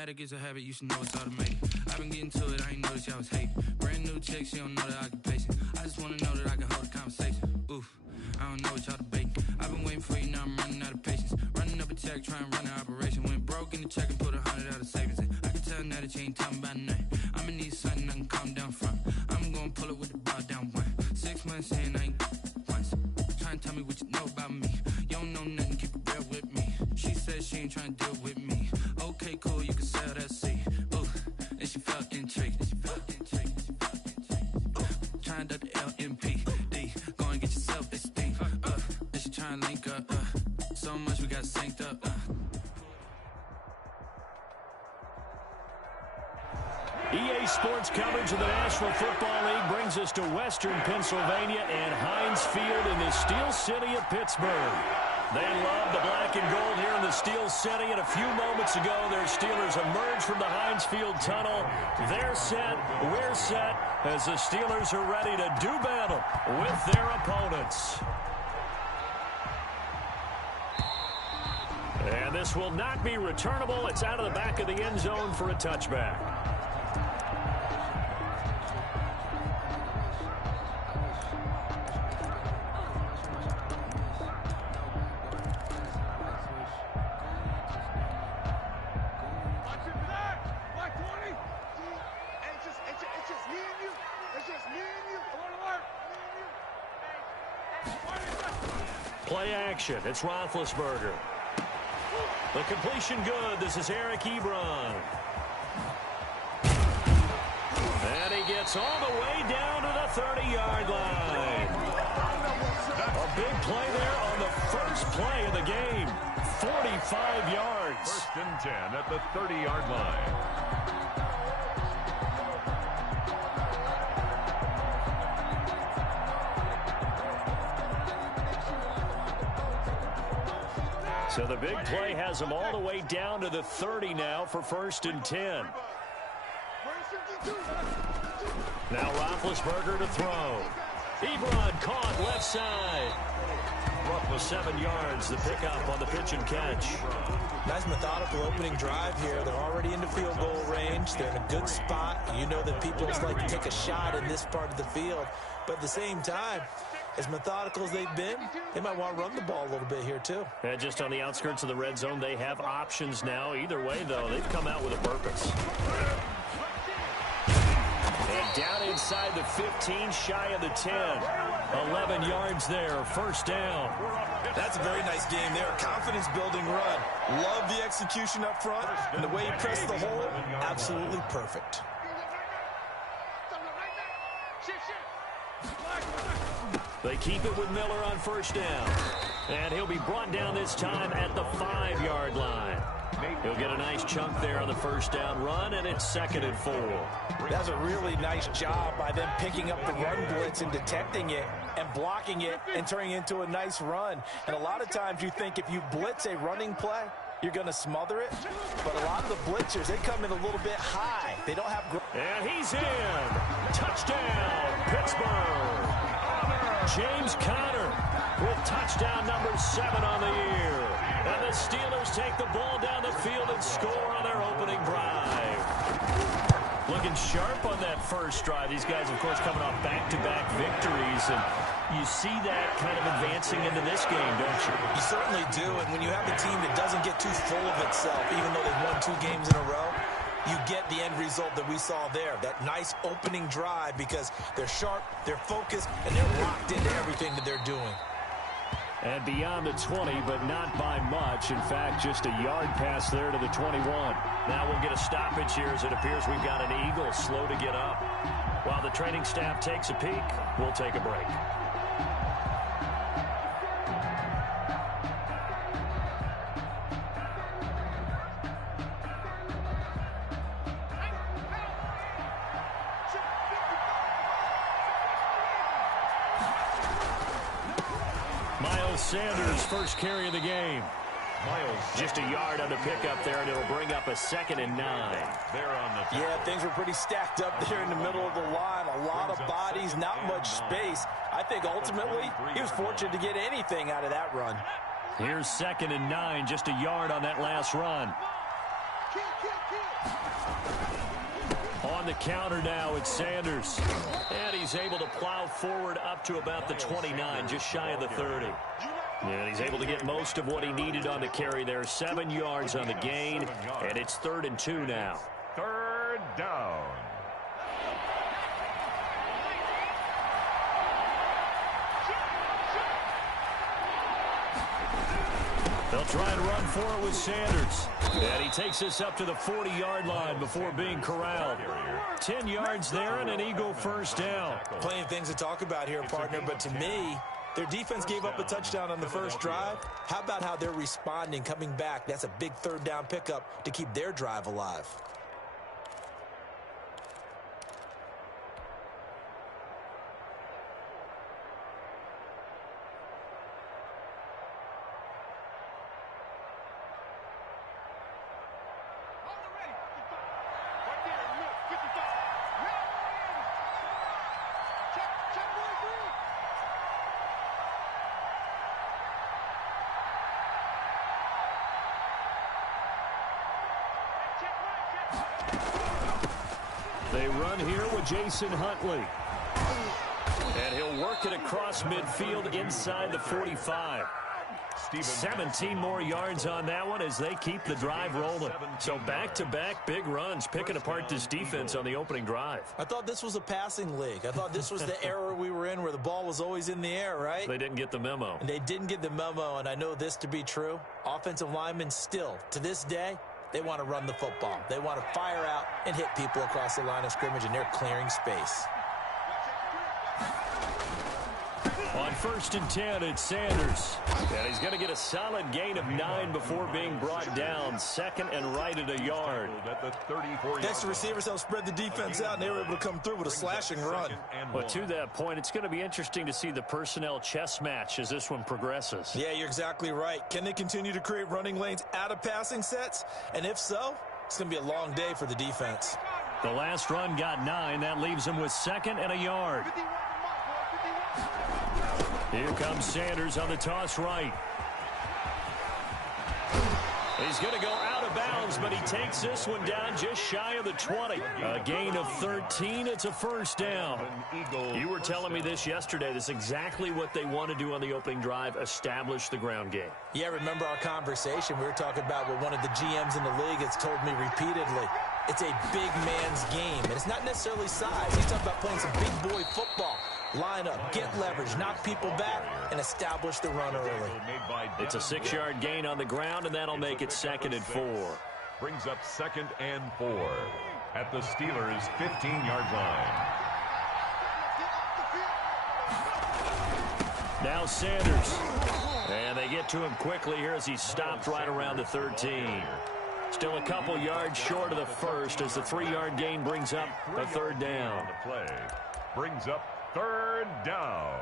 Automatic is a habit, you should know it's automated. I've been getting to it, I ain't noticed y'all was hating. Brand new chick, she don't know the occupation. I just wanna know that I can hold a conversation. Oof, I don't know what y'all debating. I've been waiting for you, now I'm running out of patience. Running up a check, trying to run an operation. Went broke in the check and put 100 out of savings in. I can tell now that you ain't talking about nothing. I'ma need something I can calm down from. I'm gonna pull it with the bow down one. 6 months in, I ain't once. Trying to tell me what you know about me. You don't know nothing, keep it real with me. She said she ain't trying to deal with me. Okay, cool, you can sell that seat. Ooh, and she felt intrigued. Trying to the LMPD. Go and get yourself esteem. And she trying to link up. So much we got synced up. EA Sports coverage of the National Football League brings us to Western Pennsylvania and Heinz Field in the Steel City of Pittsburgh. They love the black and gold here in the Steel City, and a few moments ago, their Steelers emerged from the Heinz Field tunnel. They're set, we're set, as the Steelers are ready to do battle with their opponents. And this will not be returnable. It's out of the back of the end zone for a touchback. Play action. It's Roethlisberger. The completion good. This is Eric Ebron. And he gets all the way down to the 30-yard line. A big play there on the first play of the game. 45 yards. 1st and 10 at the 30-yard line. So the big play has him all the way down to the 30 now for 1st and 10. Now Roethlisberger to throw. Ebron caught left side. Rupp with 7 yards, the pickup on the pitch and catch. Nice methodical opening drive here. They're already into field goal range. They're in a good spot. You know that people just like to take a shot in this part of the field. But at the same time, as methodical as they've been, they might want to run the ball a little bit here too. And just on the outskirts of the red zone, they have options now. Either way, though, they've come out with a purpose. And down inside the 15, shy of the 10. 11 yards there, 1st down. That's a very nice game there. Confidence-building run. Love the execution up front. And the way he pressed the hole, absolutely perfect. They keep it with Miller on 1st down. And he'll be brought down this time at the 5-yard line. He'll get a nice chunk there on the 1st down run, and it's 2nd and 4. That's a really nice job by them picking up the run blitz and detecting it and blocking it and turning it into a nice run. And a lot of times you think if you blitz a running play, you're going to smother it. But a lot of the blitzers, they come in a little bit high. They don't have... And he's in. Touchdown, Pittsburgh. James Conner with touchdown number 7 on the year. And the Steelers take the ball down the field and score on their opening drive. Looking sharp on that first drive. These guys, of course, coming off back-to-back victories. And you see that kind of advancing into this game, don't you? You certainly do. And when you have a team that doesn't get too full of itself, even though they've won 2 games in a row, you get the end result that we saw there, that nice opening drive, because they're sharp, they're focused, and they're locked into everything that they're doing. And beyond the 20, but not by much. In fact, just a yard pass there to the 21. Now we'll get a stoppage here as it appears we've got an Eagle slow to get up. While the training staff takes a peek, we'll take a break. Sanders' first carry of the game. Miles just a yard on the pickup there, and it'll bring up a 2nd and 9. They're on the yeah, things were pretty stacked up there in the middle of the line. A lot of bodies, not much space. I think ultimately he was fortunate to get anything out of that run. Here's 2nd and 9, just a yard on that last run. On the counter now, it's Sanders. And he's able to plow forward up to about the 29, just shy of the 30. And he's able to get most of what he needed on the carry there. 7 yards on the gain, and it's 3rd and 2 now. 3rd down. They'll try and run for it with Sanders. And he takes us up to the 40-yard line before being corralled. 10 yards there and an Eagle first down. Plenty of things to talk about here, partner, but to me, their defense gave up a touchdown on the first drive. How about how they're responding, coming back? That's a big 3rd down pickup to keep their drive alive. They run here with Jason Huntley. And he'll work it across midfield inside the 45. 17 more yards on that one as they keep the drive rolling. So back-to-back big runs, picking apart this defense on the opening drive. I thought this was a passing league. I thought this was the era we were in where the ball was always in the air, right? They didn't get the memo. And they didn't get the memo, and I know this to be true. Offensive linemen still, to this day, they want to run the football. They want to fire out and hit people across the line of scrimmage, and they're clearing space. On 1st and 10, it's Sanders. And he's going to get a solid gain of 9 before being brought down. 2nd and right at a yard. Next, the receivers helped spread the defense out, and they were able to come through with a slashing run. But to that point, it's going to be interesting to see the personnel chess match as this one progresses. Yeah, you're exactly right. Can they continue to create running lanes out of passing sets? And if so, it's going to be a long day for the defense. The last run got 9. That leaves them with 2nd and a yard. Here comes Sanders on the toss right. He's going to go out of bounds, but he takes this one down just shy of the 20. A gain of 13. It's a first down. You were telling me this yesterday. This is exactly what they want to do on the opening drive, establish the ground game. Yeah, remember our conversation. We were talking about what one of the GMs in the league has told me repeatedly. It's a big man's game, and it's not necessarily size. He's talking about playing some big boy football. Line up, get leverage, knock people back, and establish the run early. It's a 6-yard gain on the ground, and that'll make it 2nd and 4. Brings up 2nd and 4 at the Steelers' 15-yard line. Now Sanders. And they get to him quickly here as he stopped right around the 13. Still a couple yards short of the first as the 3-yard gain brings up a 3rd down. The play brings up 3rd down.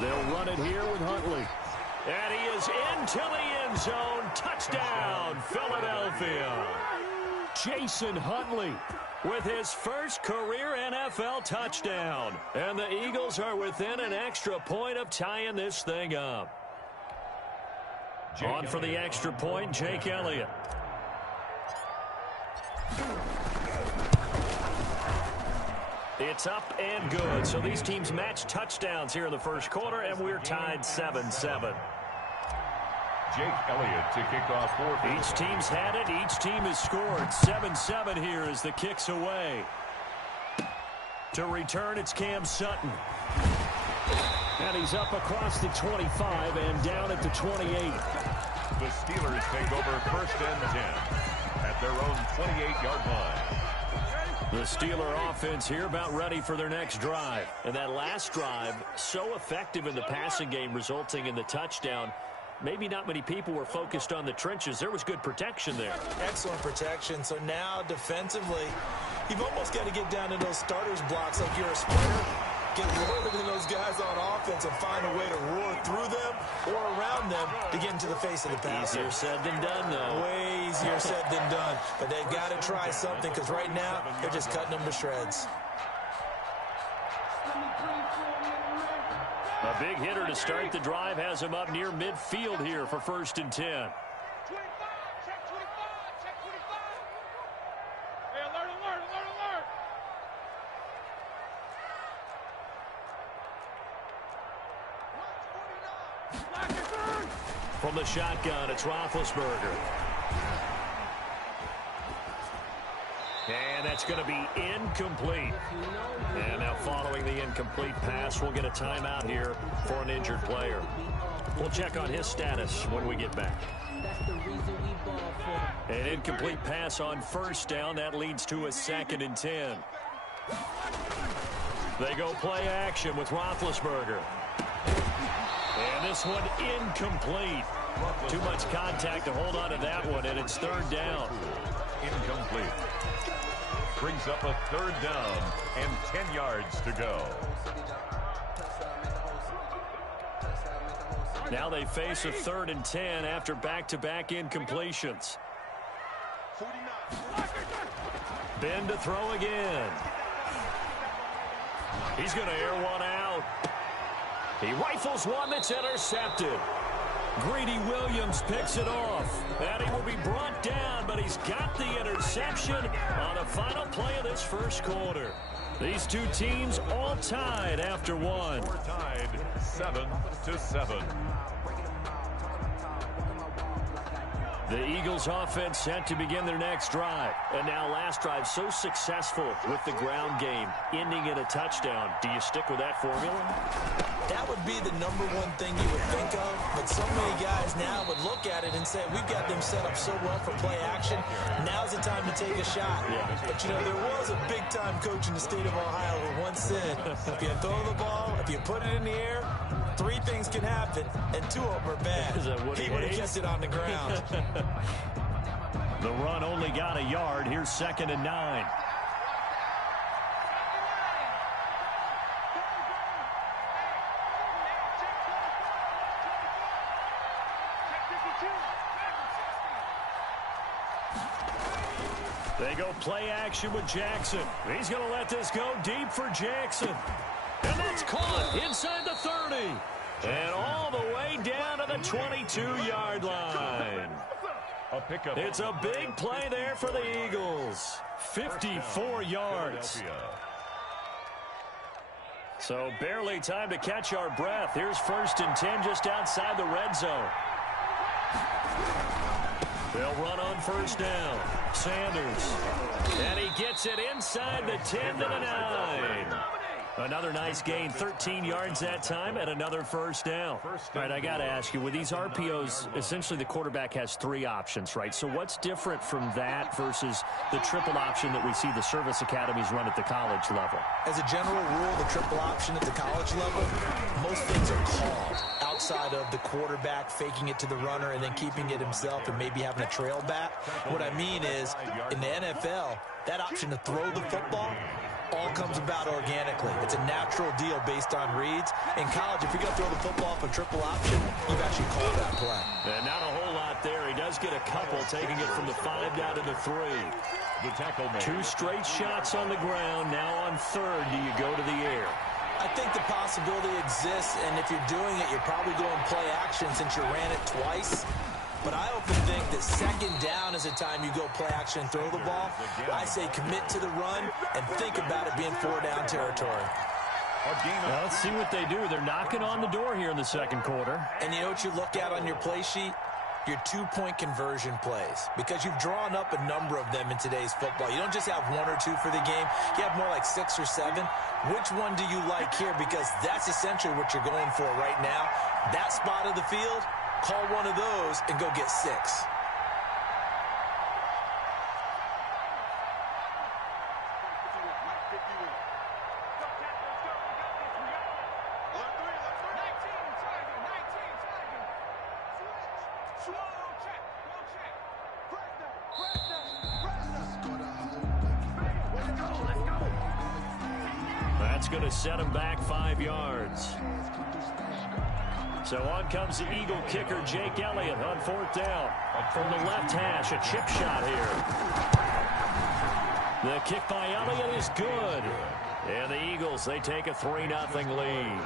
They'll run it here with Huntley. And he is into the end zone. Touchdown, Philadelphia. Jason Huntley with his first career NFL touchdown. And the Eagles are within an extra point of tying this thing up. On for the extra point, Jake Elliott. It's up and good. So these teams match touchdowns here in the first quarter, and we're tied 7-7. Jake Elliott to kick off 4th. Each team's had it. Each team has scored. 7-7 here as the kick's away. To return, it's Cam Sutton. And he's up across the 25 and down at the 28. The Steelers take over 1st and 10 at their own 28-yard line. The Steeler offense here about ready for their next drive. And that last drive, so effective in the passing game, resulting in the touchdown. Maybe not many people were focused on the trenches. There was good protection there. Excellent protection. So now defensively, You've almost got to get down to those starters blocks like you're a sprinter. Get lower than those guys on offense and find a way to roar through them or around them to get into the face of the passer. Easier said than done, though. Way easier said than done. But they've got to try something because right now they're just cutting them to shreds. A big hitter to start the drive has him up near midfield here for 1st and 10. Check 25. Hey, alert. From the shotgun, it's Roethlisberger. And that's going to be incomplete. And now following the incomplete pass, we'll get a timeout here for an injured player. We'll check on his status when we get back. An incomplete pass on 1st down. That leads to a 2nd and 10. They go play action with Roethlisberger. And this one incomplete. Too much contact to hold on to that one, and it's 3rd down. Incomplete. Brings up a 3rd down and 10 yards to go. Now they face a 3rd and 10 after back-to-back incompletions. Ben to throw again. He's going to air one out. He rifles one that's intercepted. Greedy Williams picks it off. And he will be brought down, but he's got the interception on the final play of this 1st quarter. These two teams all tied after one. We're tied 7-7. The Eagles offense set to begin their next drive. And now last drive so successful with the ground game, ending in a touchdown. Do you stick with that formula? That would be the number one thing you would think of, but so many guys now would look at it and say, we've got them set up so well for play action. Now's the time to take a shot. Yeah. But, you know, there was a big-time coach in the state of Ohio who once said, if you throw the ball, if you put it in the air, 3 things can happen, and 2 of them are bad. He would have kept it on the ground. The run only got a yard. Here's 2nd and 9. They go play action with Jackson. He's going to let this go deep for Jackson. And that's caught inside the 30. And all the way down to the 22-yard line. It's a big play there for the Eagles. 54 yards. So barely time to catch our breath. Here's 1st and 10 just outside the red zone. They'll run on 1st down. Sanders. And he gets it inside the 10 to the 9. Another nice gain, 13 yards that time, and another 1st down. All right, I got to ask you, with these RPOs, essentially the quarterback has 3 options, right? So what's different from that versus the triple option that we see the service academies run at the college level? As a general rule, the triple option at the college level, most things are called outside of the quarterback faking it to the runner and then keeping it himself and maybe having a trail back. What I mean is, in the NFL, that option to throw the football all comes about organically. It's a natural deal based on reads. In college, if you're going to throw the football off a triple option, you've actually called that play. And not a whole lot there. He does get a couple, taking it from the 5 down to the 3. The tackle made. 2 straight shots on the ground. Now on 3rd, do you go to the air? I think the possibility exists, and if you're doing it, you're probably going play action since you ran it twice. But I often think that 2nd down is the time you go play action and throw the ball. I say commit to the run and think about it being 4-down territory. Well, let's see what they do. They're knocking on the door here in the 2nd quarter. And you know what you look at on your play sheet? Your 2-point conversion plays. Because you've drawn up a number of them in today's football. You don't just have 1 or 2 for the game. You have more like 6 or 7. Which one do you like here? Because that's essentially what you're going for right now. That spot of the field, call one of those and go get 6. That's going to set him back 5 yards. So on comes the Eagle kicker, Jake Elliott, on 4th down. From the left hash, a chip shot here. The kick by Elliott is good. And the Eagles, they take a 3-0 lead.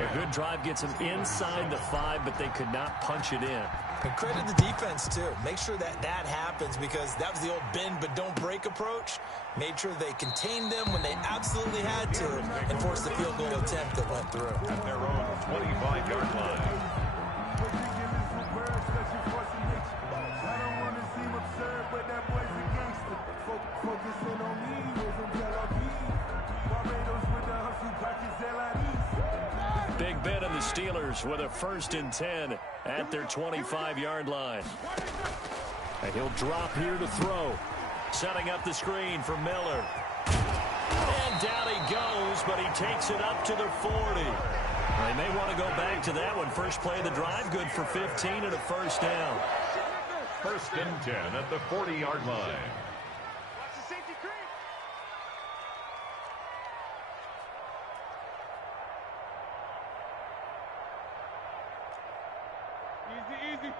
A good drive gets them inside the 5, but they could not punch it in. And credit the defense, too. Make sure that happens, because that was the old bend but don't break approach. Made sure they contained them when they absolutely had to and forced the field goal attempt that went through. At their own 25-yard line. Big Ben and the Steelers with a 1st and 10 at their 25-yard line. And he'll drop here to throw. Setting up the screen for Miller. And down he goes, but he takes it up to the 40. They may want to go back to that one. First play of the drive, good for 15 and a 1st down. 1st and 10 at the 40-yard line. Easy.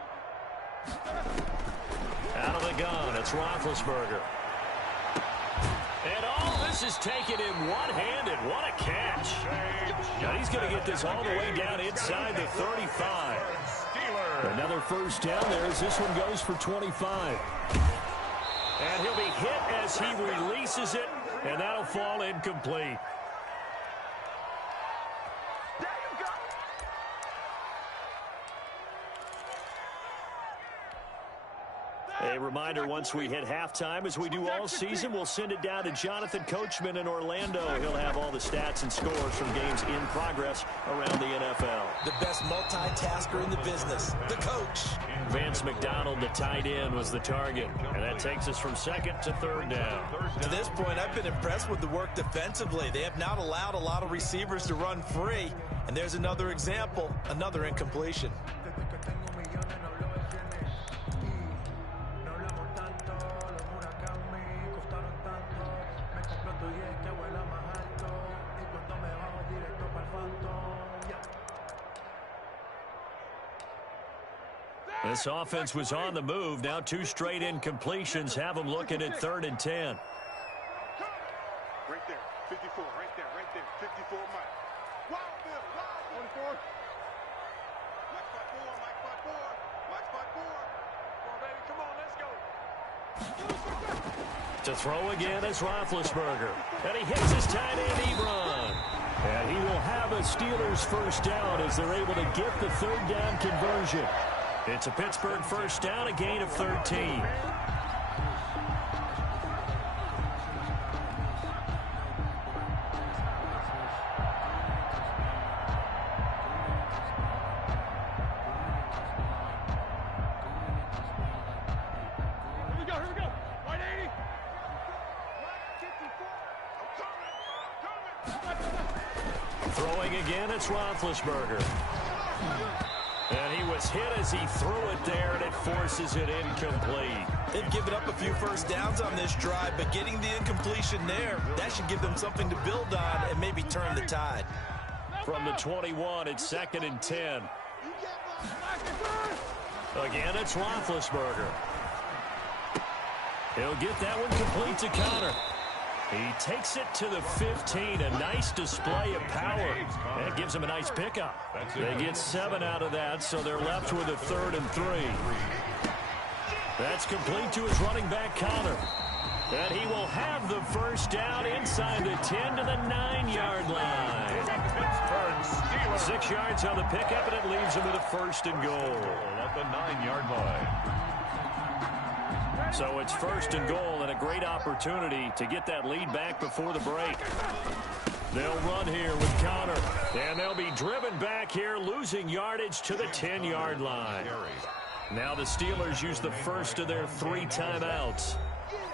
Out of the gun, it's Roethlisberger. And all this is taken in one-handed. What a catch. Now he's going to get this all the way down inside the 35. Another 1st down there as this one goes for 25. And he'll be hit as he releases it, and that'll fall incomplete. A reminder, once we hit halftime, as we do all season, we'll send it down to Jonathan Coachman in Orlando. He'll have all the stats and scores from games in progress around the NFL. The best multitasker in the business, the coach. Vance McDonald, the tight end, was the target. And that takes us from 2nd to 3rd down. To this point, I've been impressed with the work defensively. They have not allowed a lot of receivers to run free. And there's another example, another incompletion. This offense was on the move. Now 2 straight incompletions have them looking at 3rd and 10. Right there, 54, right there, 54, Mike. Wild Bill, 24. Mike spot 4. Come on, baby, come on, let's go. To throw again is Roethlisberger. And he hits his tight end, Ebron. And he will have a Steelers 1st down as they're able to get the 3rd down conversion. It's a Pittsburgh 1st down, a gain of 13. Here we go. Right 80. Throwing again, it's Roethlisberger. And he was hit as he threw it there, and it forces it incomplete. They've given up a few 1st downs on this drive, but getting the incompletion there, that should give them something to build on and maybe turn the tide. From the 21, it's 2nd and 10. Again, it's Roethlisberger. He'll get that one complete to Connor. He takes it to the 15. A nice display of power. That gives him a nice pickup. They get 7 out of that, so they're left with a 3rd and 3. That's complete to his running back, Connor. And he will have the 1st down inside the 10 to the 9-yard line. 6 yards on the pickup, and it leaves him with a 1st and goal. At the 9-yard line. So it's 1st and goal, and a great opportunity to get that lead back before the break. They'll run here with Connor, and they'll be driven back here, losing yardage to the 10-yard line. Now the Steelers use the first of their 3 timeouts,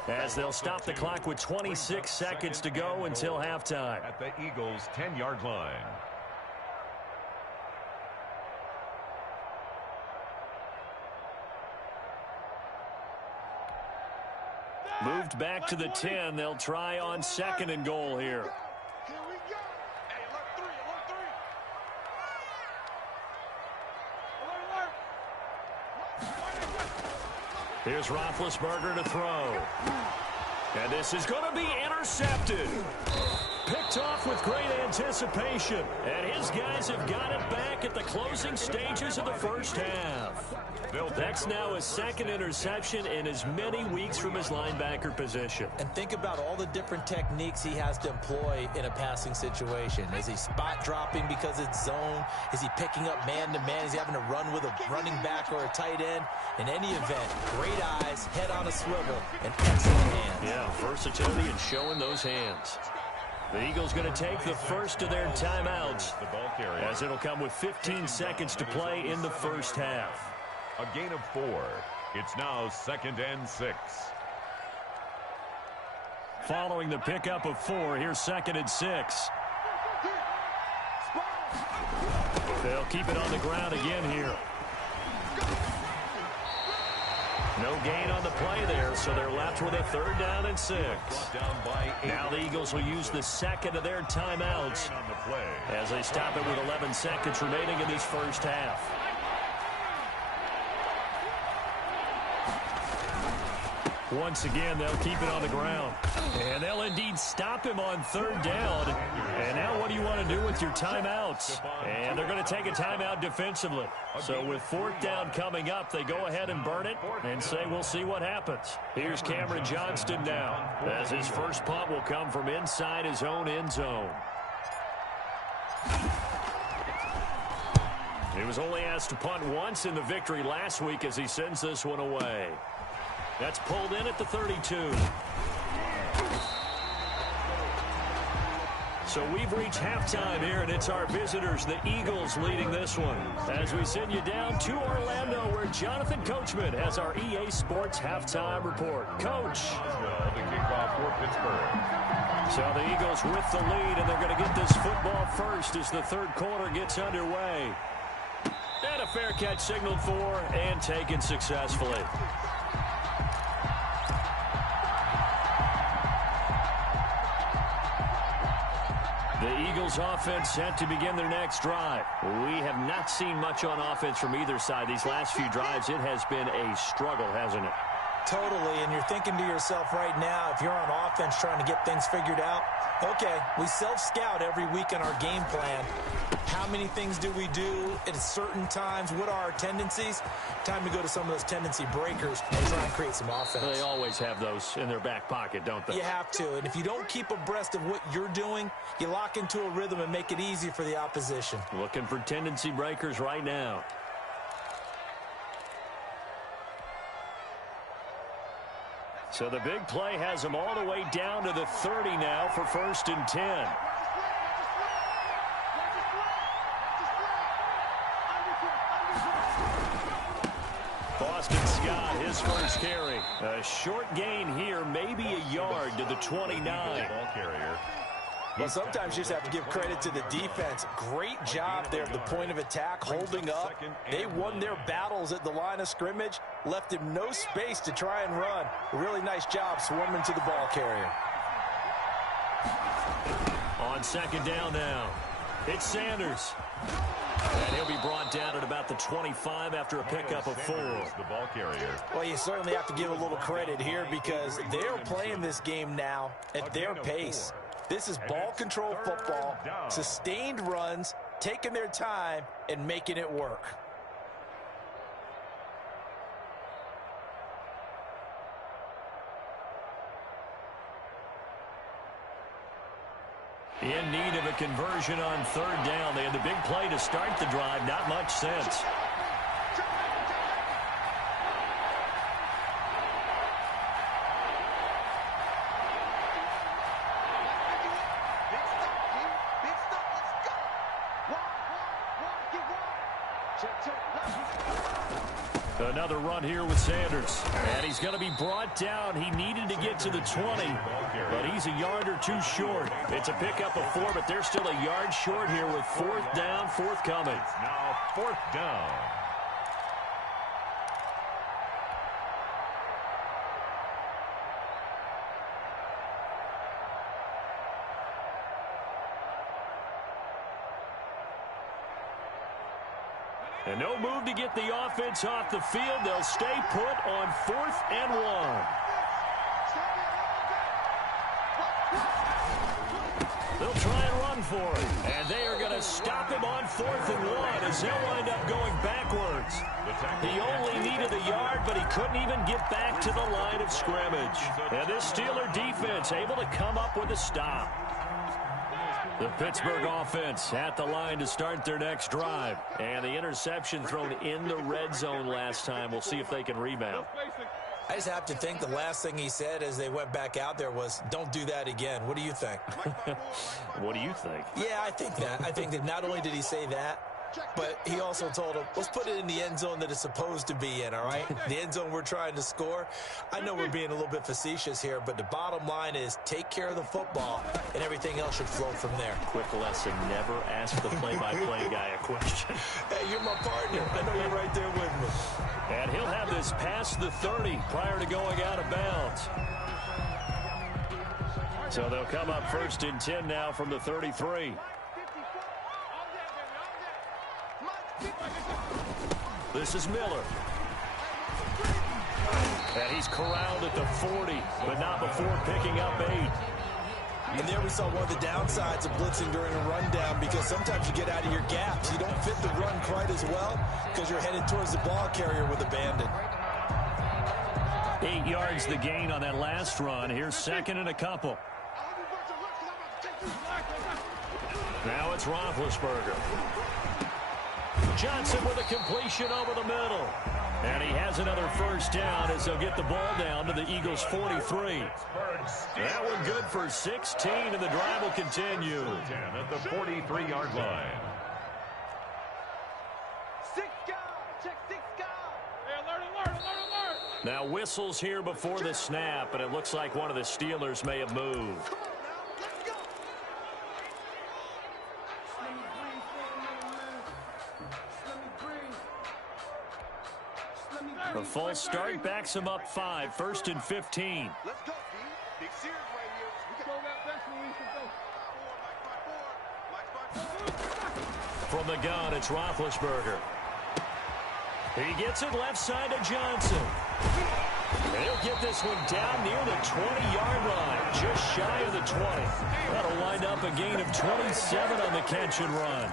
as they'll stop the clock with 26 seconds to go until halftime. At the Eagles' 10-yard line. Moved back to the 10. They'll try on 2nd and goal here. Here we go. Here's Roethlisberger to throw. And this is going to be intercepted. Picked off with great anticipation. And his guys have got it back at the closing stages of the first half. That's now his second interception in as many weeks from his linebacker position. And think about all the different techniques he has to employ in a passing situation. Is he spot dropping because it's zone? Is he picking up man-to-man? Is he having to run with a running back or a tight end? In any event, great eyes, head on a swivel, and excellent hands. Yeah, versatility and showing those hands. The Eagles going to take the first of their timeouts, as it'll come with 15 seconds to play in the first half. A gain of 4. It's now 2nd and 6. Following the pickup of 4, here's 2nd and 6. They'll keep it on the ground again here. No gain on the play there, so they're left with a 3rd down and 6. Now the Eagles will use the second of their timeouts as they stop it with 11 seconds remaining in this first half. Once again, they'll keep it on the ground. And they'll indeed stop him on 3rd down. And now what do you want to do with your timeouts? And they're going to take a timeout defensively. So with 4th down coming up, they go ahead and burn it and say we'll see what happens. Here's Cameron Johnston now, as his first punt will come from inside his own end zone. He was only asked to punt once in the victory last week as he sends this one away. That's pulled in at the 32. So we've reached halftime here, and it's our visitors, the Eagles, leading this one. As we send you down to Orlando, where Jonathan Coachman has our EA Sports halftime report. Coach. The kickoff for Pittsburgh. So the Eagles with the lead, and they're going to get this football first as the 3rd quarter gets underway. And a fair catch signaled for and taken successfully. The Eagles offense set to begin their next drive. We have not seen much on offense from either side. These last few drives, it has been a struggle, hasn't it? Totally, and you're thinking to yourself right now, if you're on offense trying to get things figured out, okay, we self-scout every week on our game plan. How many things do we do at certain times? What are our tendencies? Time to go to some of those tendency breakers and try and create some offense. They always have those in their back pocket, don't they? You have to, and if you don't keep abreast of what you're doing, you lock into a rhythm and make it easy for the opposition. Looking for tendency breakers right now. So the big play has them all the way down to the 30 now for 1st and 10. Boston Scott, his first carry. A short gain here, maybe a yard to the 29. Ball carrier. Well, sometimes you just have to give credit to the defense. Great job there at the point of attack, holding up. They won their battles at the line of scrimmage, left him no space to try and run. A really nice job swarming to the ball carrier. On 2nd down now, it's Sanders. And he'll be brought down at about the 25 after a pickup of 4. The ball carrier. Well, you certainly have to give a little credit here because they're playing this game now at their pace. This is ball control football, sustained runs, taking their time, and making it work. In need of a conversion on 3rd down. They had the big play to start the drive. Not much sense. Another run here with Sanders. And he's going to be brought down. He needed to get to the 20, but he's a yard or 2 short. It's a pickup of 4, but they're still a yard short here with 4th down, forthcoming. Now 4th down. And no move to get the offense off the field. They'll stay put on 4th and 1. They'll try and run for it. And they are going to stop him on 4th and 1 as they'll wind up going backwards. He only needed a yard, but he couldn't even get back to the line of scrimmage. And this Steeler defense able to come up with a stop. The Pittsburgh offense at the line to start their next drive. And the interception thrown in the red zone last time. We'll see if they can rebound. I just have to think the last thing he said as they went back out there was, don't do that again. What do you think? What do you think? Yeah, I think that. I think that not only did he say that, but he also told him, let's put it in the end zone that it's supposed to be in, all right? The end zone we're trying to score. I know we're being a little bit facetious here, but the bottom line is take care of the football, and everything else should flow from there. Quick lesson, never ask the play-by-play guy a question. Hey, you're my partner. I know you're right there with me. And he'll have this past the 30 prior to going out of bounds. So they'll come up 1st and 10 now from the 33. This is Miller. And he's corralled at the 40, but not before picking up 8. And there we saw one of the downsides of blitzing during a rundown, because sometimes you get out of your gaps. You don't fit the run quite as well because you're headed towards the ball carrier with abandon. 8 yards the gain on that last run. Here's 2nd and a couple. Now it's Roethlisberger. Johnson with a completion over the middle. And he has another first down as they'll get the ball down to the Eagles' 43. That one good for 16, and the drive will continue. 10 at the 43-yard line. Now whistles here before the snap, and it looks like one of the Steelers may have moved. A false start backs him up 5, 1st and 15. Let's go, Big Sears right here. We got From the gun, it's Roethlisberger. He gets it left side to Johnson. He'll get this one down near the 20-yard line, just shy of the 20. That'll wind up a gain of 27 on the catch and run.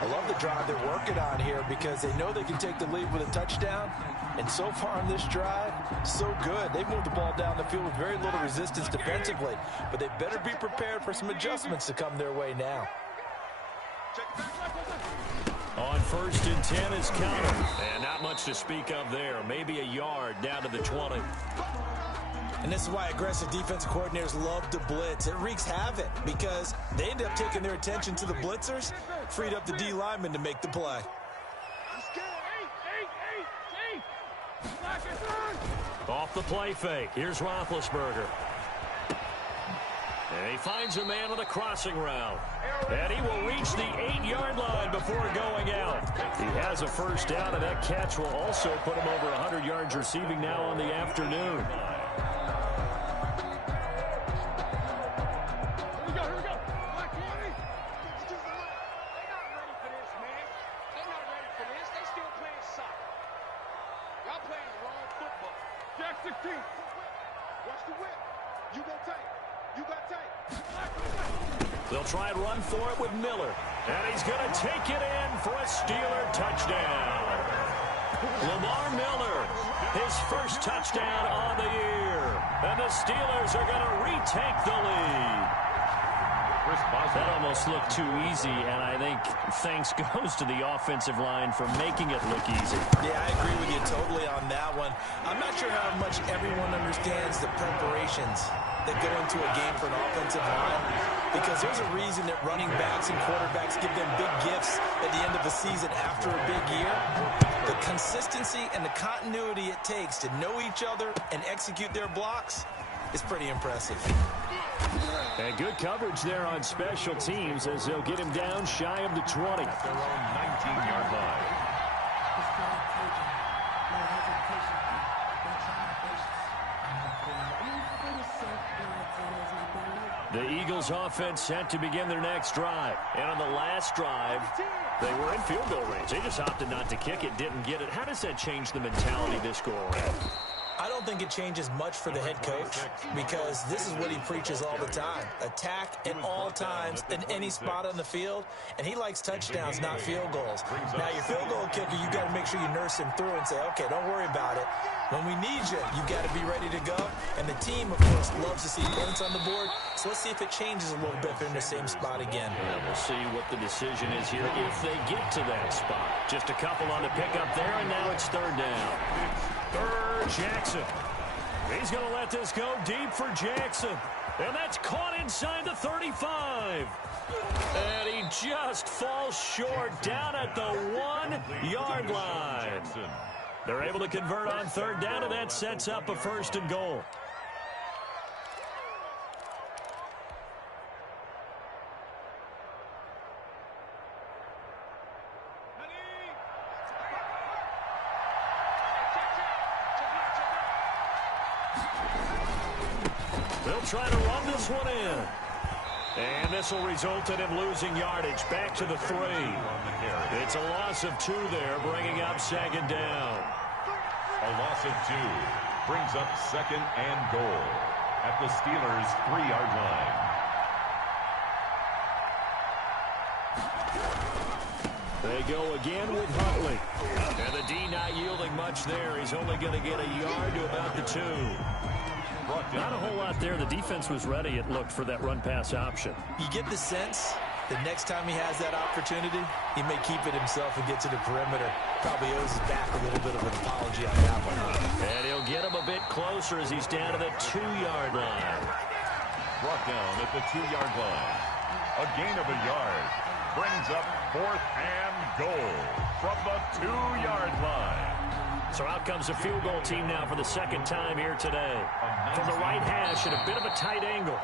I love the drive they're working on here because they know they can take the lead with a touchdown. And so far on this drive, so good. They've moved the ball down the field with very little resistance defensively. But they better be prepared for some adjustments to come their way now. On 1st and 10 is counter. And not much to speak of there. Maybe a yard down to the 20. And this is why aggressive defensive coordinators love to blitz. It wreaks havoc because they end up taking their attention to the blitzers, freed up the D lineman to make the play. Off the play fake. Here's Roethlisberger. And he finds a man on the crossing route. And he will reach the 8-yard line before going out. He has a first down, and that catch will also put him over 100 yards receiving now on the afternoon. They'll try and run for it with Miller. And he's going to take it in for a Steeler touchdown. Lamar Miller, his first touchdown on the year. And the Steelers are going to retake the lead. That almost looked too easy, and I think thanks goes to the offensive line for making it look easy. Yeah, I agree with you totally on that one. I'm not sure how much everyone understands the preparations that go into a game for an offensive line, because there's a reason that running backs and quarterbacks give them big gifts at the end of the season after a big year. The consistency and the continuity it takes to know each other and execute their blocks is pretty impressive. And good coverage there on special teams as they'll get him down shy of the 20. At their own 19-yard line. The Eagles offense set to begin their next drive. And on the last drive, they were in field goal range. They just opted not to kick it, didn't get it. How does that change the mentality this go around? I don't think it changes much for the head coach because this is what he preaches all the time. Attack at all times in any spot on the field, and he likes touchdowns, not field goals. Now, your field goal kicker, you got to make sure you nurse him through and say, okay, don't worry about it. When we need you, you got to be ready to go. And the team, of course, loves to see points on the board. So let's see if it changes a little bit if they're in the same spot again. Yeah, we'll see what the decision is here if they get to that spot. Just a couple on the pickup there, and now it's third down. Jackson. He's going to let this go deep for Jackson. And that's caught inside the 35. And he just falls short down at the 1-yard line. They're able to convert on third down, and that sets up a first and goal. They'll try to run this one in. And this will result in him losing yardage back to the 3. It's a loss of 2 there, bringing up second down. A loss of 2 brings up second and goal at the Steelers' 3-yard line. They go again with Huntley. And the D not yielding much there. He's only going to get a yard to about the 2. Not a whole lot there. The defense was ready, it looked, for that run-pass option. You get the sense the next time he has that opportunity, he may keep it himself and get to the perimeter. Probably owes his back a little bit of an apology on that one. And he'll get him a bit closer as he's down to the 2-yard line. Brought down at the 2-yard line. A gain of a yard brings up fourth and goal from the 2-yard line. So out comes a field goal team now for the second time here today. From the right hash at a bit of a tight angle.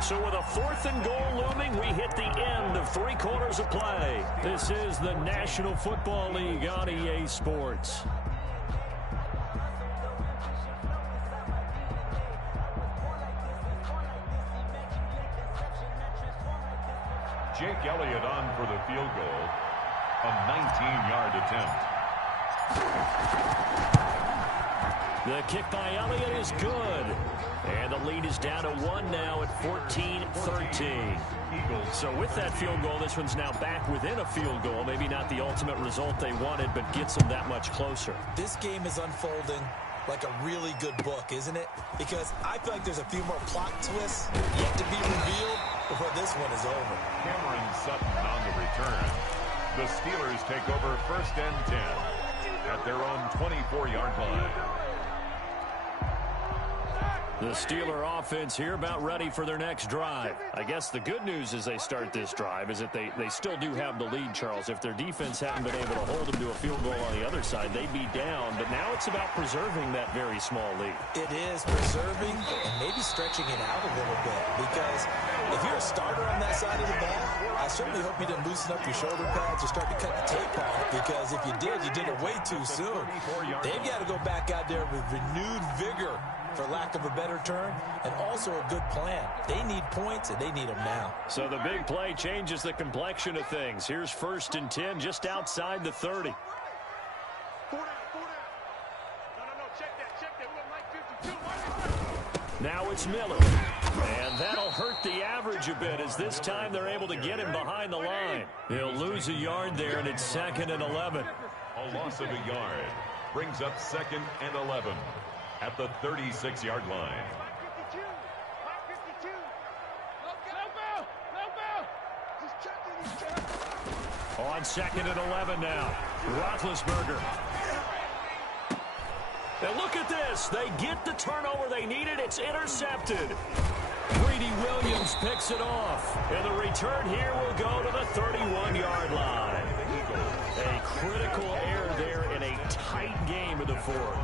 So with a fourth and goal looming, we hit the end of 3 quarters of play. This is the National Football League on EA Sports. Jake Elliott on for the field goal. A 19-yard attempt. The kick by Elliott is good. And the lead is down to 1 now at 14-13. So with that field goal, this one's now back within a field goal. Maybe not the ultimate result they wanted, but gets them that much closer. This game is unfolding like a really good book, isn't it? Because I feel like there's a few more plot twists yet to be revealed before this one is over. Cameron Sutton on the return. The Steelers take over first and 10 at their own 24-yard line. The Steeler offense here about ready for their next drive. I guess the good news as they start this drive is that they still do have the lead, Charles. If their defense hadn't been able to hold them to a field goal on the other side, they'd be down. But now it's about preserving that very small lead. It is preserving and maybe stretching it out a little bit. Because if you're a starter on that side of the ball, I certainly hope you didn't loosen up your shoulder pads or start to cut the tape off. Because if you did it way too soon. They've got to go back out there with renewed vigor, for lack of a better term, and also a good plan. They need points, and they need them now. So the big play changes the complexion of things. Here's first and 10 just outside the 30. Now it's Miller. And that'll hurt the average a bit as this time they're able to get him behind the line. He'll lose a yard there, and it's second and 11. A loss of a yard brings up second and 11. At the 36-yard line. On second and 11 now. Roethlisberger. And look at this. They get the turnover they needed. It's intercepted. Greedy Williams picks it off. And the return here will go to the 31-yard line. A critical error there in a tight game of the fourth.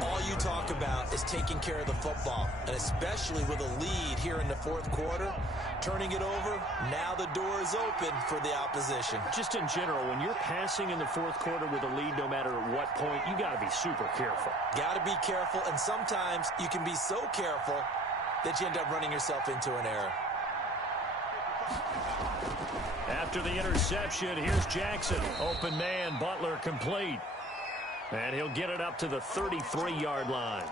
All you talk about is taking care of the football, and especially with a lead here in the fourth quarter, turning it over, now the door is open for the opposition. Just in general, when you're passing in the fourth quarter with a lead, no matter at what point, you got to be super careful. Got to be careful, and sometimes you can be so careful that you end up running yourself into an error. After the interception, here's Jackson. Open man, Butler complete. And he'll get it up to the 33-yard line.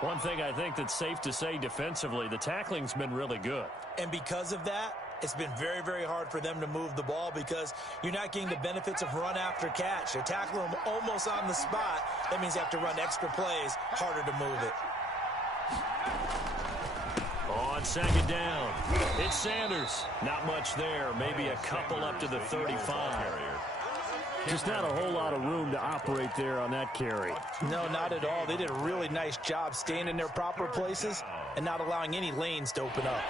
One thing I think that's safe to say defensively, the tackling's been really good. And because of that, it's been very, very hard for them to move the ball because you're not getting the benefits of run after catch. They're tackling them almost on the spot. That means you have to run extra plays, harder to move it. On second down, it's Sanders. Not much there, maybe a couple up to the 35. Just not a whole lot of room to operate there on that carry. No, not at all. They did a really nice job staying in their proper places and not allowing any lanes to open up.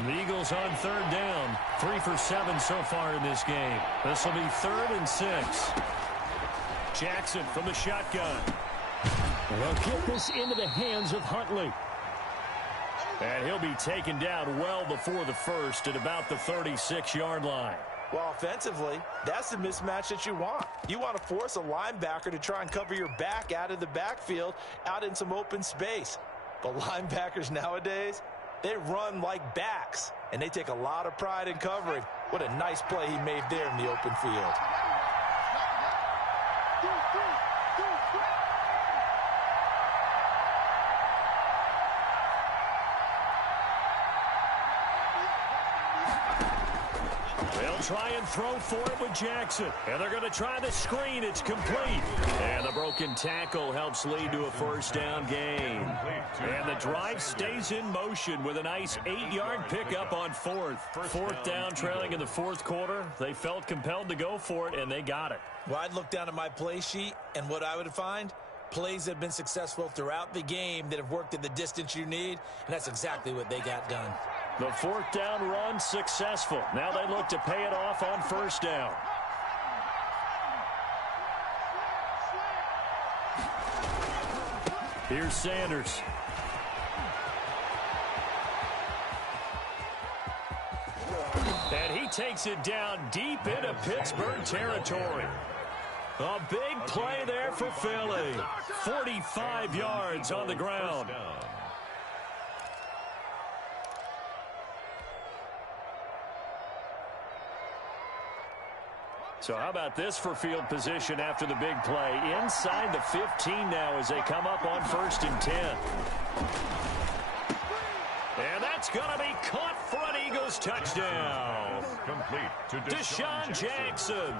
The Eagles on third down. 3 for 7 so far in this game. This will be 3rd and 6. Jackson from the shotgun. They'll get this into the hands of Huntley. And he'll be taken down well before the first at about the 36-yard line. Well, offensively, that's the mismatch that you want. You want to force a linebacker to try and cover your back out of the backfield, out in some open space. But linebackers nowadays, they run like backs, and they take a lot of pride in covering. What a nice play he made there in the open field. Try and throw for it with Jackson. And they're going to try the screen. It's complete. And the broken tackle helps lead to a first down gain. And the drive stays in motion with a nice 8-yard pickup on 4th. 4th down, trailing in the 4th quarter. They felt compelled to go for it, and they got it. Well, I'd look down at my play sheet, and what I would find, plays that have been successful throughout the game that have worked at the distance you need, and that's exactly what they got done. The 4th down run successful. Now they look to pay it off on first down. Here's Sanders. And he takes it down deep into Pittsburgh territory. A big play there for Philly. 45 yards on the ground. So how about this for field position after the big play? Inside the 15 now as they come up on 1st and 10. And that's going to be caught for an Eagles touchdown. Complete to Deshaun Jackson,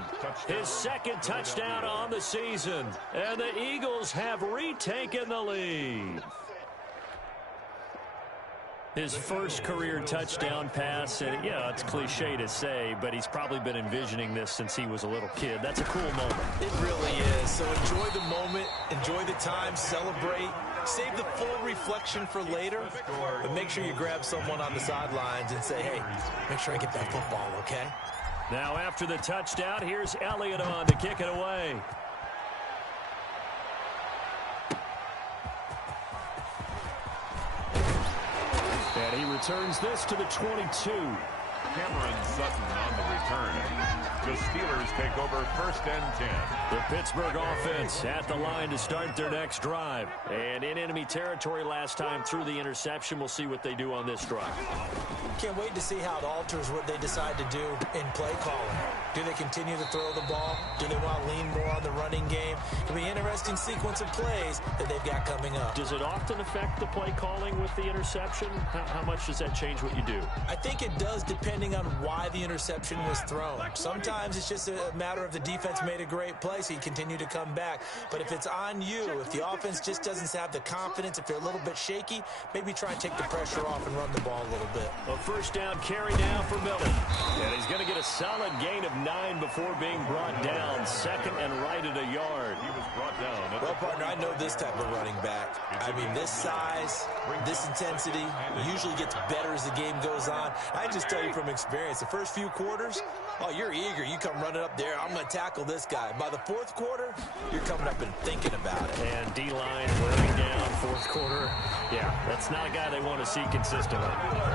his 2nd touchdown on the season. And the Eagles have retaken the lead. His first career touchdown pass, and yeah, it's cliche to say, but he's probably been envisioning this since he was a little kid. That's a cool moment. It really is. So enjoy the moment, enjoy the time, celebrate, save the full reflection for later, but make sure you grab someone on the sidelines and say, hey, make sure I get that football, okay? Now after the touchdown, here's Elliott on to kick it away. And he returns this to the 22. Cameron Sutton on the return. The Steelers take over 1st and 10. The Pittsburgh offense at the line to start their next drive. And in enemy territory last time through the interception. We'll see what they do on this drive. Can't wait to see how it alters what they decide to do in play calling. Do they continue to throw the ball? Do they want to lean more on the running game? It'll be an interesting sequence of plays that they've got coming up. Does it often affect the play calling with the interception? How much does that change what you do? I think it does depending on why the interception was thrown. Sometimes it's just a matter of the defense made a great play, so you continue to come back. But if it's on you, if the offense just doesn't have the confidence, if they're a little bit shaky, maybe try and take the pressure off and run the ball a little bit. A first down carry now for Miller. And he's going to get a solid gain of 9 before being brought down. 2nd and right at a yard. He was brought down. Well, partner, I know this type of running back. I mean, this size, this intensity usually gets better as the game goes on. I just tell you from experience, the first few quarters, oh, you're eager. You come running up there. I'm going to tackle this guy. By the 4th quarter, you're coming up and thinking about it. And D-line wearing down 4th quarter. Yeah, that's not a guy they want to see consistently.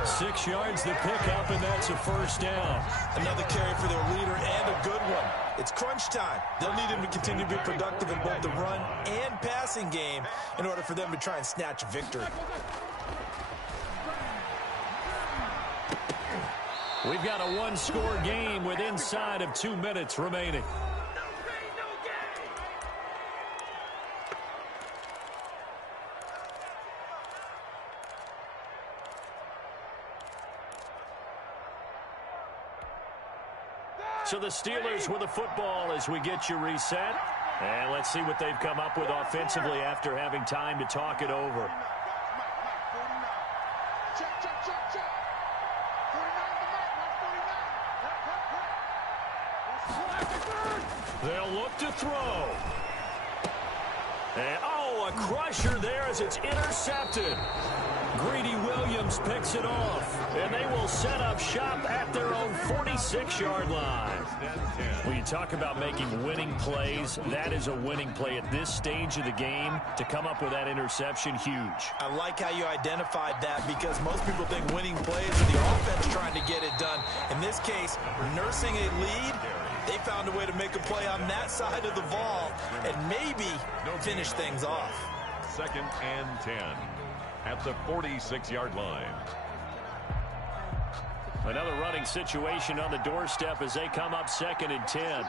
6 yards the pickup, and that's a first down. Another carry for their leader and a good one. It's crunch time. They'll need him to continue to be productive in both the run and passing game in order for them to try and snatch victory. We've got a one-score game with inside of 2 minutes remaining. So the Steelers with the football as we get you reset. And let's see what they've come up with offensively after having time to talk it over. They'll look to throw. And, oh, a crusher there as it's intercepted. Greedy Williams picks it off, and they will set up shop at their own 46-yard line. When you talk about making winning plays, that is a winning play at this stage of the game. To come up with that interception, huge. I like how you identified that because most people think winning plays are the offense trying to get it done. In this case, nursing a lead, they found a way to make a play on that side of the ball and maybe finish things off. 2nd and 10 at the 46-yard line. Another running situation on the doorstep as they come up 2nd and 10.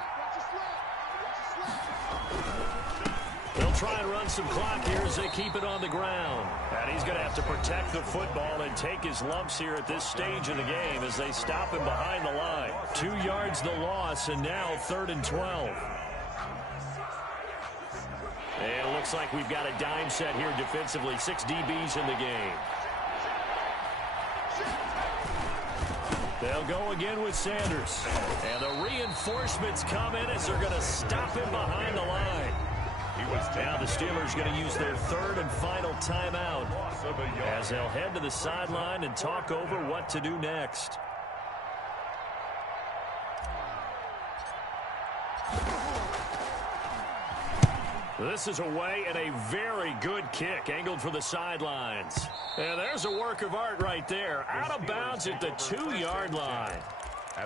They'll try and run some clock here as they keep it on the ground. And he's going to have to protect the football and take his lumps here at this stage of the game as they stop him behind the line. 2 yards the loss, and now 3rd and 12. And it looks like we've got a dime set here defensively. 6 DBs in the game. They'll go again with Sanders. And the reinforcements come in as they're going to stop him behind the line. Now the Steelers going to use their 3rd and final timeout as they'll head to the sideline and talk over what to do next. This is away and a very good kick angled for the sidelines. And there's a work of art right there. Out of bounds at the 2-yard line.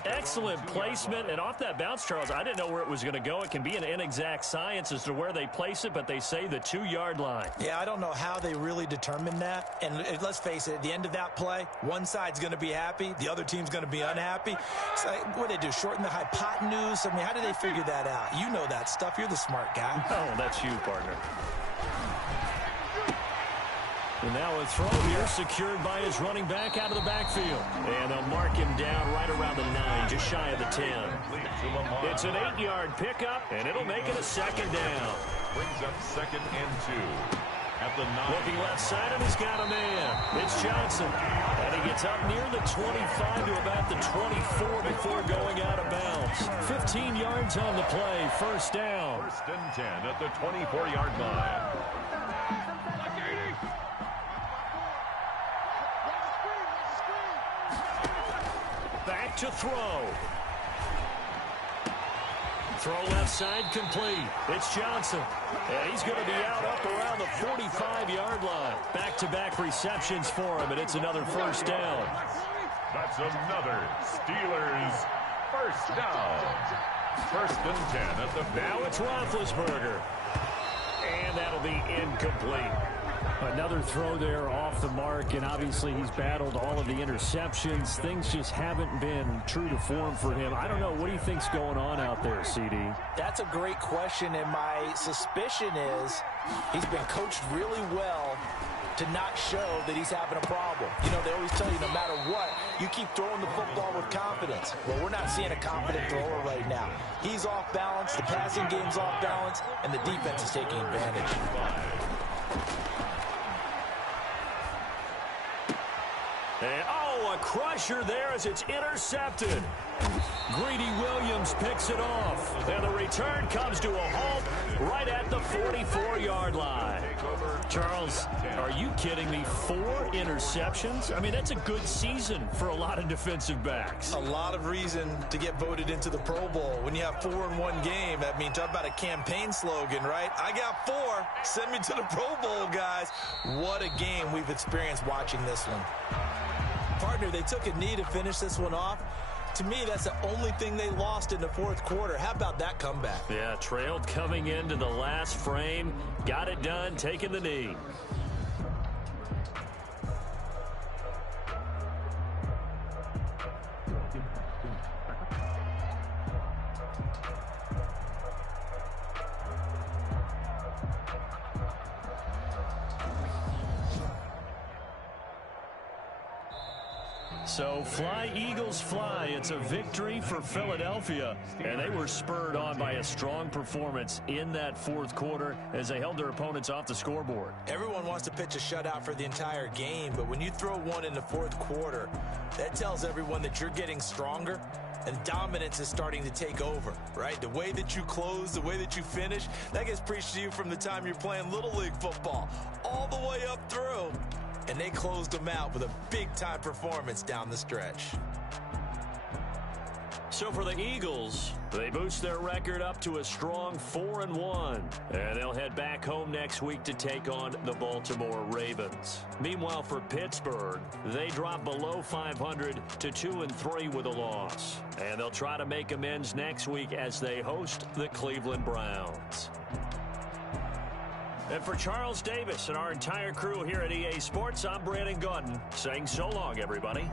Excellent placement, and off that bounce, Charles, I didn't know where it was going to go. It can be an inexact science as to where they place it, but they say the 2-yard line. Yeah, I don't know how they really determined that. And let's face it, at the end of that play, one side's going to be happy, the other team's going to be unhappy. So what do they do, shorten the hypotenuse? I mean, how did they figure that out? You know that stuff. You're the smart guy. Oh, that's you, partner. And now a throw here secured by his running back out of the backfield. And they'll mark him down right around the 9, just shy of the 10. It's an 8-yard pickup, and it'll make it a 2nd down. Brings up 2nd and 2 at the 9. Looking left side, and he's got a man. It's Johnson. And he gets up near the 25 to about the 24 before going out of bounds. 15 yards on the play, 1st down. 1st and 10 at the 24-yard line. Back to throw. Throw left side complete. It's Johnson. And he's going to be out up around the 45-yard line. Back-to-back receptions for him, and it's another 1st down. That's another Steelers 1st down. 1st and 10 at the... Now it's Roethlisberger. And that'll be incomplete. Another throw there off the mark, and obviously he's battled all of the interceptions. Things just haven't been true to form for him. I don't know. What do you think's going on out there, CD? That's a great question, and my suspicion is he's been coached really well to not show that he's having a problem. You know, they always tell you no matter what, you keep throwing the football with confidence. Well, we're not seeing a confident thrower right now. He's off balance, the passing game's off balance, and the defense is taking advantage. And, oh, a crusher there as it's intercepted. Greedy Williams picks it off. And the return comes to a halt right at the 44-yard line. Charles, are you kidding me? 4 interceptions? I mean, that's a good season for a lot of defensive backs. A lot of reason to get voted into the Pro Bowl. When you have 4 in one game, I mean, talk about a campaign slogan, right? I got 4. Send me to the Pro Bowl, guys. What a game we've experienced watching this one. Partner, they took a knee to finish this one off. To me, that's the only thing they lost in the 4th quarter. How about that comeback? Yeah, trailed coming into the last frame. Got it done, taking the knee. So fly, Eagles, fly. It's a victory for Philadelphia. And they were spurred on by a strong performance in that fourth quarter as they held their opponents off the scoreboard. Everyone wants to pitch a shutout for the entire game, but when you throw one in the fourth quarter, that tells everyone that you're getting stronger and dominance is starting to take over, right? The way that you close, the way that you finish, that gets preached to you from the time you're playing Little League football all the way up through. And they closed them out with a big-time performance down the stretch. So for the Eagles, they boost their record up to a strong 4-1. And they'll head back home next week to take on the Baltimore Ravens. Meanwhile, for Pittsburgh, they drop below 500 to 2-3 with a loss. And they'll try to make amends next week as they host the Cleveland Browns. And for Charles Davis and our entire crew here at EA Sports, I'm Brandon Gaudin saying so long, everybody.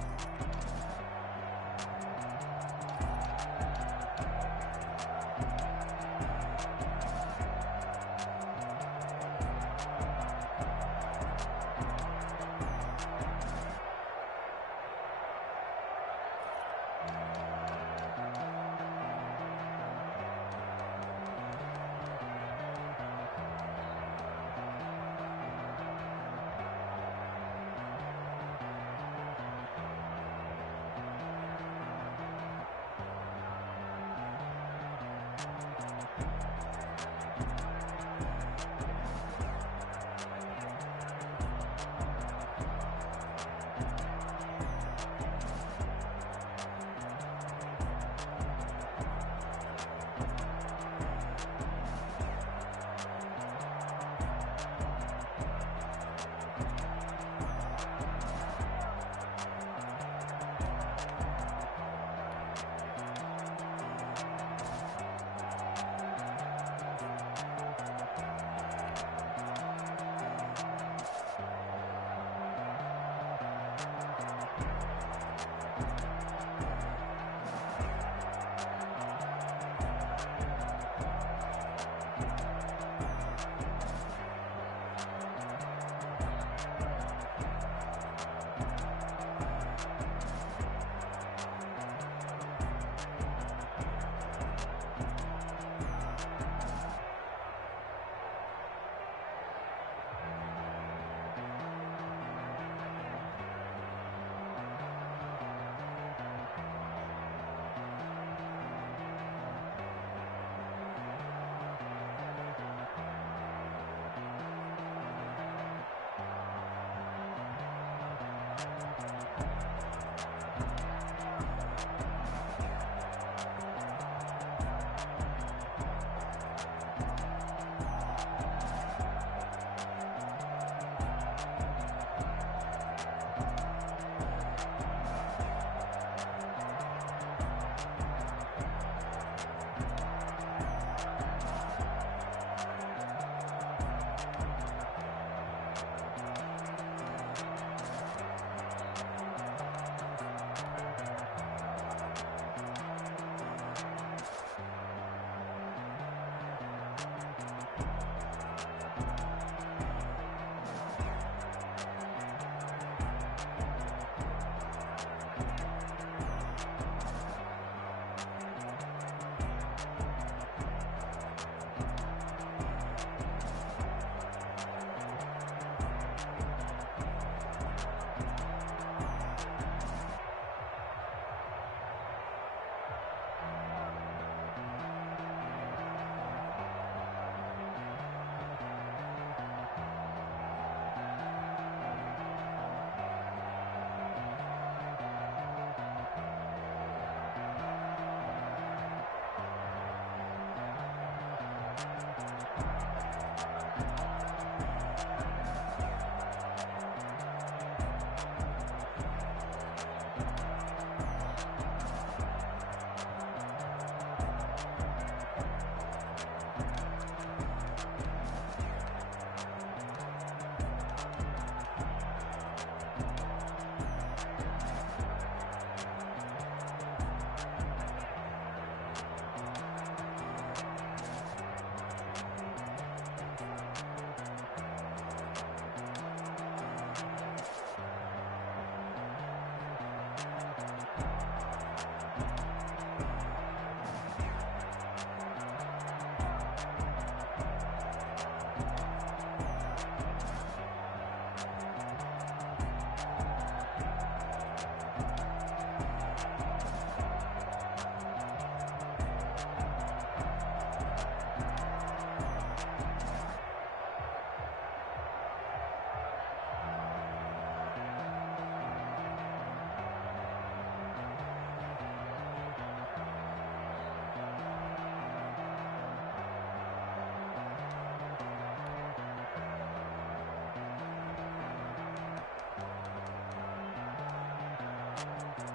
Kick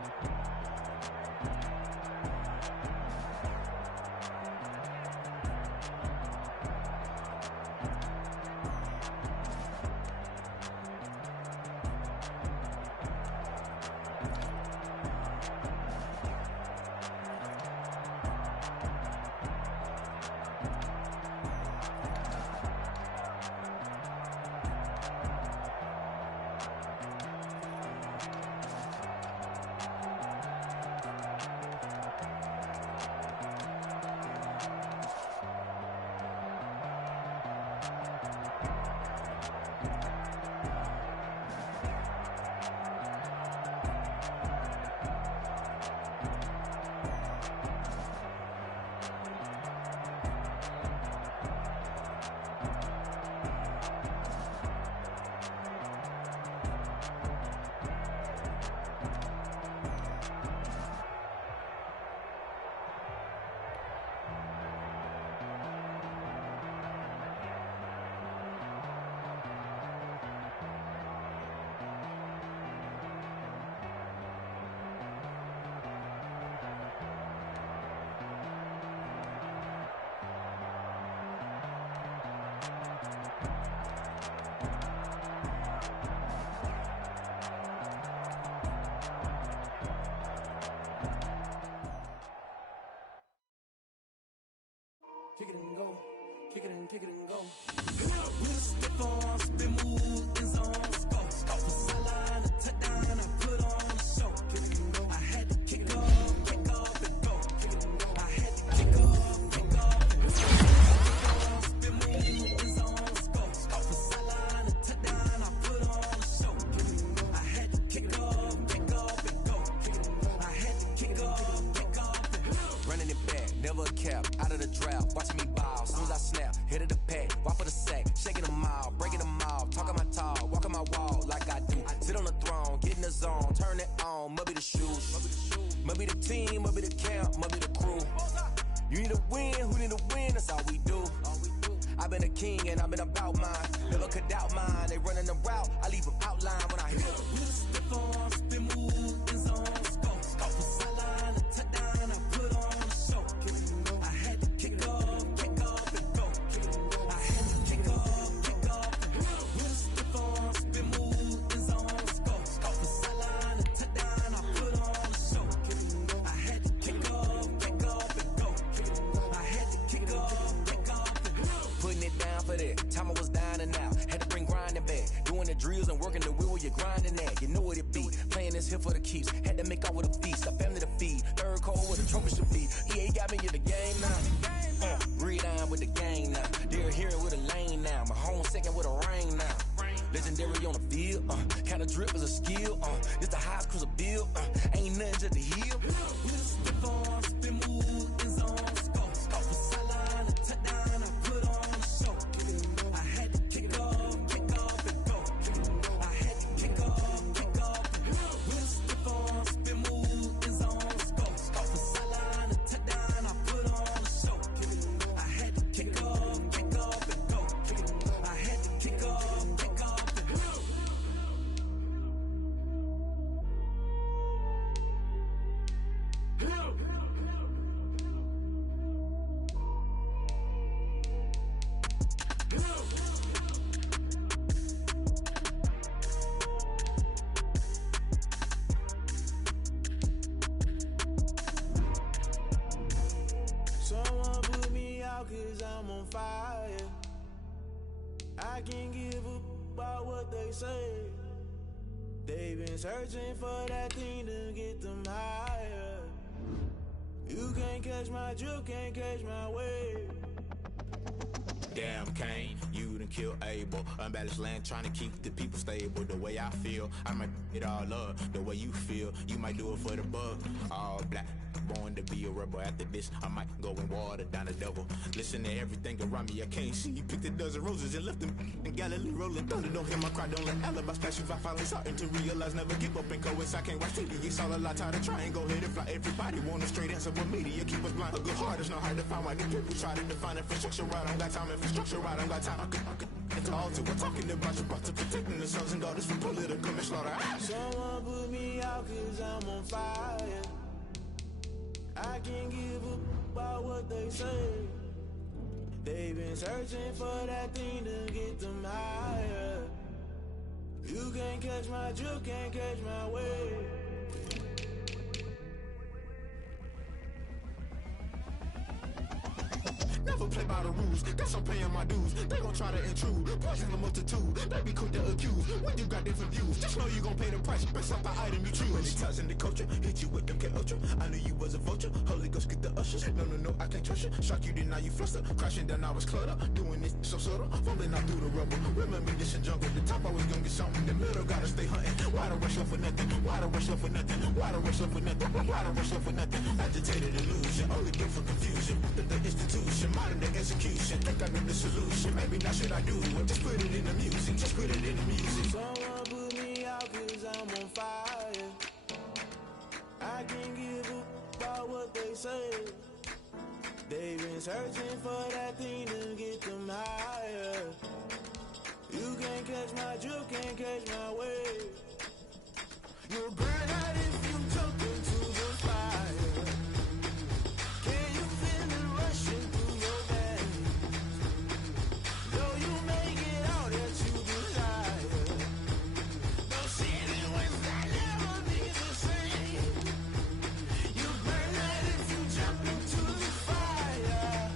it and go. Kick it and kick it and go. With a stiff arm, spin move, in zone, scope. From sideline to touchdown, I put on a show. Kick it and go. I had to kick off and go. Kick it and go. I had to kick off and go. Spin move, in zone, scope. From sideline to touchdown, I put on a show. Kick it and go. I had to kick off and go. Kick it and go. I had to kick off and go. Running it back, never a cap, out of the draft, watching me ball, soon as I snap, hit of the pack, walk for the sack, shaking them all, breaking them all, talking my talk, walking my wall like I do, sit on the throne, get in the zone, turn it on, must be the shoes, must be the team, must be the camp, must be the crew, you need to win, who need to win, that's all we do, I've been a king and I've been about mine, never could doubt mine, they running the route, I leave them outline when I hit them. With a stiff arm, spin move, in zone, scope. From sideline to touchdown, I put on a show. Kick it and go. I had to kick off and go. Kick it and go. I had to kick off and go. With a stiff arm, spin move, in zone, scope. From sideline to touchdown, I put on a show. Kick it and go. I had to kick off and go. Kick it and go. I had to kick off and go. Putting it down for that, time I was down and out, had to bring grinding back, doing the drills and working the wheel where you're grinding at, you know what it be, playing this here for the keeps, had to make out with a feast, a family to feed, third cold where the trophy should be, EA got me in the game now, read on with the game now, they're here with a lane now, my home second with a rain now, legendary on the field, kind of drip is a skill, this the highest cruiser bill, ain't nothing just the heel. With a stiff arm, spin move, in zone, scope. From sideline to touchdown, I put on a show. Kick it and go. I had to kick off and go. Kick it and go. I had to kick off and go. With a stiff arm, spin move, in zone, scope. From sideline to touchdown, I put on a show. Kick it and go. I had to kick off and go. Kick it and go. I had to kick off and go. Someone put me out 'cause I'm on fire. I can't give a about what they say. They've been searching for that thing to get them higher. You can't catch my drift, can't catch my wave. Damn Kane, you done killed Abel. Unbalanced land trying to keep the people stable. The way I feel, I might it all up. The way you feel, you might do it for the bug. All black, born to be a rebel. After this, I might go and water down the devil. Listen to everything around me, I can't see. Picked a dozen roses and left them in Galilee rolling thunder. Don't hear my cry, don't let alibis pass you. I finally starting to realize, never give up and coincide. Can't watch TV, it's all a lot. Tired of trying, go ahead and fly. Everybody want a straight answer with media. Keep us blind, a good heart is not hard to find. Why these people try to define infrastructure right? I don't got time, infrastructure right, I don't got time. It's all to we're talking about you, brought to protecting the sons and daughters from political manslaughter. Someone put me out cause I'm on fire. I can't give up about what they say. They've been searching for that thing to get them higher. You can't catch my drift, can't catch my wave. Never play by the rules, guess I'm paying my dues. They gon' try to intrude, poison the multitude. They be quick to accuse, when you got different views. Just know you gon' pay the price, based off the item you choose. Many times in the culture, hit you with them K-Ultra. I knew you was a vulture, Holy Ghost get the ushers. No, I can't trust you. Shock you, then now you fluster. Crashing down, I was cluttered. Doing this so subtle, fumbling out through the rubble. Remember this in jungle, the top always gonna get something. The middle gotta stay hunting. Why the rush up for nothing? Why the rush up for nothing? Why the rush up for nothing? Why the rush up for nothing? Agitated illusion, only good for confusion. The institution, modern day execution. Think I know the solution. Maybe not should I do it? Just put it in the music. Just put it in the music. Someone put me out cause I'm on fire. I can't give up about what they say. They've been searching for that thing to get them higher. You can't catch my drift, can't catch my wave. You'll burn out if you jump into the fire. Can you feel it rushing through your veins? Though you make it all that you desire. No ceiling wins that never be the same. You burn out if you jump into the fire.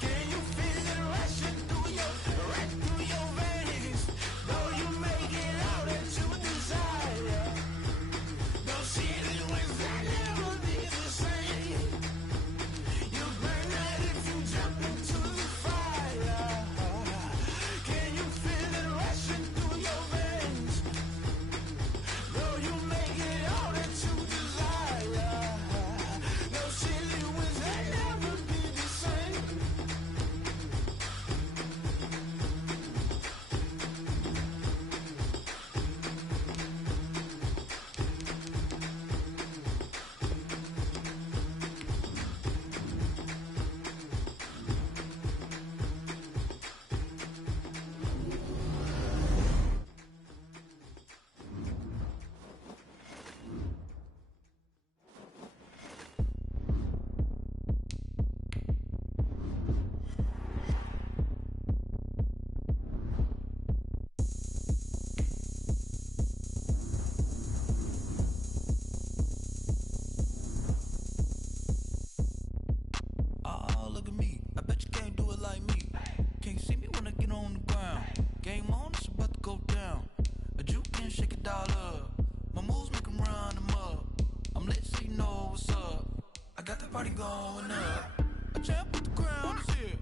Can you feel it rushing through your veins? Though you make it all that you desire. No ceiling wins that never be the same. You burn out if you jump into the fire. Can you feel it rushing through your veins? Though you make it all that you desire. No ceiling wins that never be the same. Oh, look at me. I bet you can't do it like me. Can't see me when I get on the ground. Game on, it's about to go down. A juke and shake it all up. My moves make 'em run them up. I'm lit so you know what's up. I got the party going up. A champ with the crown is here.